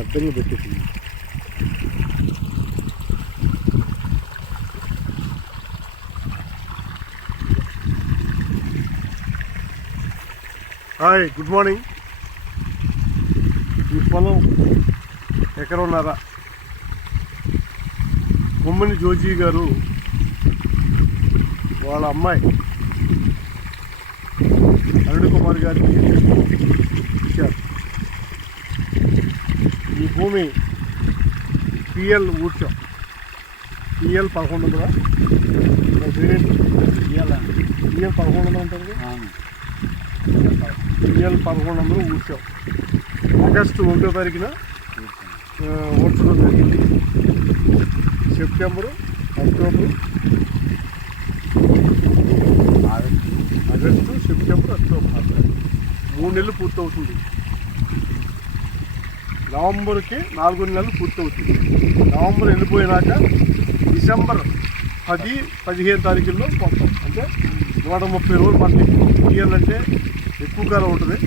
అర్థంగా పెట్టేసింది. Hi good morning. ఈ పొలం ఎక్కడ ఉన్నారా? కొమ్మని జోజీ గారు వాళ్ళ అమ్మాయి. అరుణ్ కుమార్ గారికి ఇచ్చారు ఈ భూమి పిఎల్ ఊడ్చాం పిఎల్ పదకొండు వందల పేరేంటి? పిఎల్ పదకొండు వందలు ఉంటుంది పిఎల్ పదకొండు వందలు ఊడ్చాం ఆగస్టు ఒకటో తారీఖున ఆ, ఊడ్చడం జరిగింది. September October August. September October. మూడు నెలలు పూర్తవుతుంది. నవంబర్కి నాలుగు నెలలు పూర్తవుతుంది. నవంబర్ వెళ్ళిపోయినాక డిసెంబర్ పది పదిహేను తారీఖుల్లో పోతాం. అంటే నూట ముప్పై రోజులు పంట ఇయర్లు అంటే ఎక్కువ కాలం ఉంటుంది.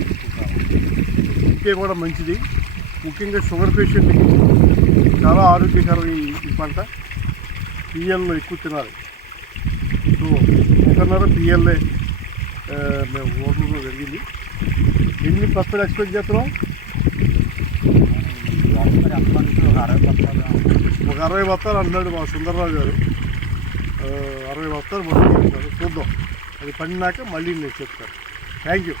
ఇంకే కూడా మంచిది. ముఖ్యంగా షుగర్ పేషెంట్కి చాలా ఆరోగ్యకరం ఈ పంట పిఎల్లో ఎక్కువ తినాలి. సో ఒకన్నర పిఎల్ఏ మేము ఓటర్లో జరిగింది. ఎన్ని పస్తులు ఎక్స్పెక్ట్ చేస్తున్నాం? ఒక అరవై బస్తాలు అన్నాడు మా సుందరరావు గారు. అరవై బస్తాలు మొదలు చూద్దాం. అది పండినాక మళ్ళీ నేను చెప్తాను. Thank you